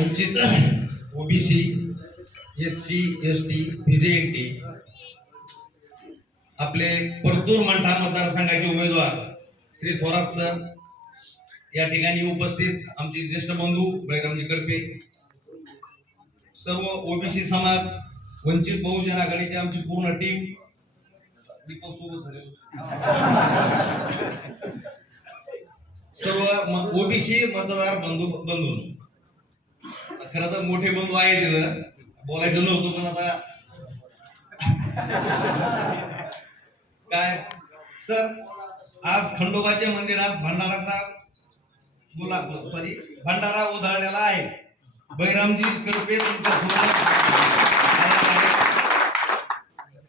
वंचित OBC S C S T N T आपले परतूर मंठा मतदारसंघाचे उमेदवार श्री थोरात सर. या ठिकाणी उपस्थित आमचे ज्येष्ठ बंधू बळीरामजी कडपे. सर्व ओबीसी समाज वंचित बहुजन आघाडीची आमची पूर्ण टीम. सर्व ओबीसी मतदार बंधू बंधू खरं तर मोठे बंधू आहे तिथं. बोलायचं नव्हतं पण आता काय? सर आज खंडोबाच्या मंदिरात भंडाराचा बोला सॉरी भंडारा उधळलेला आहे. बैरामजी कडपे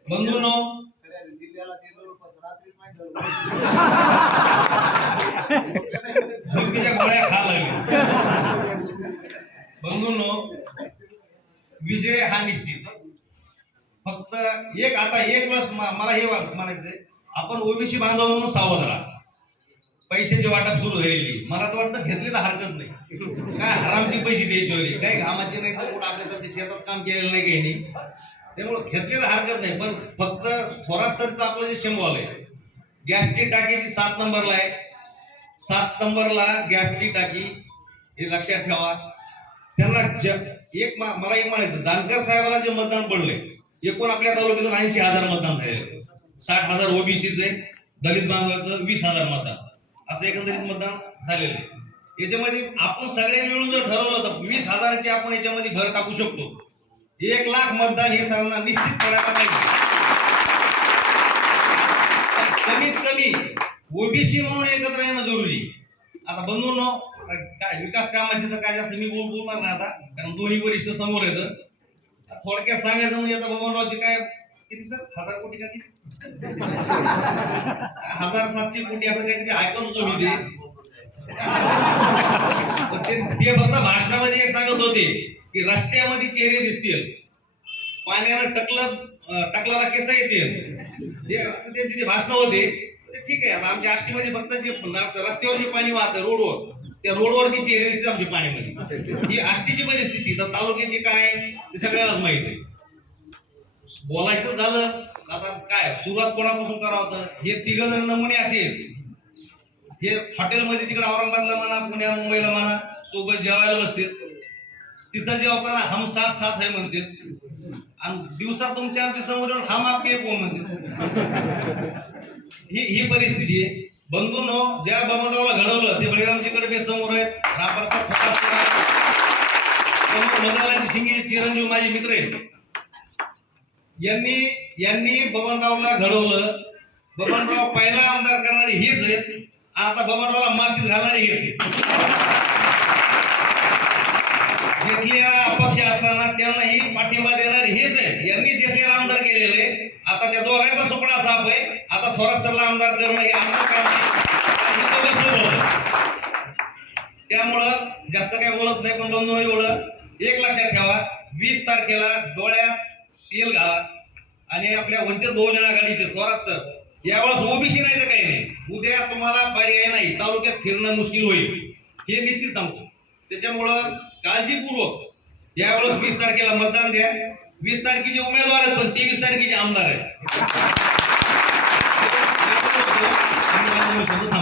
बंधू नो झोपीच्या गोळ्या खा. बंधूंनो विजय हा निश्चित. फक्त एक आता एक वेळेस मला हे म्हणायचंय आपण ओबीसी बांधव म्हणून सावध राहा. पैशाची वाटप सुरू झालेली. मला तर वाटतं घेतली तर हरकत नाही. काय हरामची पैसे द्यायची होती? काय घामाचे नाही तर कुठं आपल्यासाठी शेतात काम केलेलं नाही काही नाही. त्यामुळं घेतली तर हरकत नाही पण फक्त थोरात सरचं आपलं जे शेंबॉल आहे. गॅसची टाकीची सात नंबरला आहे. सात नंबरला गॅसची टाकी हे लक्षात ठेवा. त्यांना ज एक मला एक म्हणायचं जानकर साहेबांना जे मतदान पडले एकूण आपल्या तालुक्यातून ऐंशी हजार मतदान झाले साठ हजार ओबीसीचे दलित बांधवाचं वीस हजार मतदान. असं एकंदरीत मतदान झालेलं आहे. याच्यामध्ये आपण सगळे मिळून जर ठरवलं तर वीस हजाराची आपण याच्यामध्ये भर टाकू शकतो. एक लाख मतदान हे सर्वांना निश्चित करायला पाहिजे. कमीत कमी ओबीसी म्हणून एकत्र येणं जरुरी आता आता काय विकास कामाचे तर काय जास्त मी बोल बोलणार नाही आता कारण दोन्ही वरिष्ठ समोर येतं थोडक्यात सांगायचं म्हणजे आता बबनरावचे काय किती सर? हजार कोटी का किती? हजार सातशे कोटी असं काहीतरी ऐकत होतो मी ते. पण ते ते फक्त भाषणामध्ये एक सांगत होते की रस्त्यामध्ये चेहरे दिसतील. पाण्यानं टकलं टकलाला केस येतील. हे असं त्यांचे जे भाषण होते ठीक आहे. आता आमच्या आष्टीमध्ये फक्त जे रस्त्यावर जे पाणी वाहतं रोडवर. त्या रोडवरती चेहरे दिसते आमच्या पाण्यामध्ये. ही आष्टीची परिस्थिती तर तालुक्याची काय ते सगळ्यालाच माहिती आहे. बोलायचं झालं आता काय सुरुवात कोणापासून करावं तर? हे तिघ जण नमुने असे आहेत. हे हॉटेलमध्ये तिकडे औरंगाबादला म्हणा पुण्या मुंबईला म्हणा सोबत जेवायला बसतील. तिथं जेवताना हम साथ साथ आहे म्हणतील. आणि दिवसात तुमच्या आमच्यासमोर हम आपके कोण म्हणतील? ही ही परिस्थिती आहे. बंधूंनो ज्या बमनरावला घडवलं ते बळीरामजी कडबे समोर आहेत. रामप्रसाद समोर शिंगे चिरंजीव माझे मित्र यांनी यांनी बबनरावला घडवलं. बबनराव पहिला आमदार करणारे हेच आहेत. आता बबनरावला मातीत घालणारे हेच आहेत. घेतलेला अपक्ष असताना त्यांनाही पाठिंबा देणारे हेच आहे यांनी जेथे आमदार केलेले आता त्या दोघांचा सुपडा साफ आहे. आता थोरास्तरला आमदार करणं हे त्यामुळं जास्त काही बोलत नाही पण बंधू एवढं. एक लक्षात ठेवा. वीस तारखेला डोळ्यात तेल घाला. आणि आपल्या वंचित बहुजन आघाडीचे थोरात सर यावेळेस ओबीसी नाही तर काही नाही. उद्या तुम्हाला पर्याय नाही. तालुक्यात फिरणं मुश्किल होईल. हे निश्चित सांगतो. त्याच्यामुळं काळजीपूर्वक यावेळेस वीस तारखेला मतदान द्या. वीस तारखेचे उमेदवार आहेत पण तेवीस तारखेचे आमदार आहेत.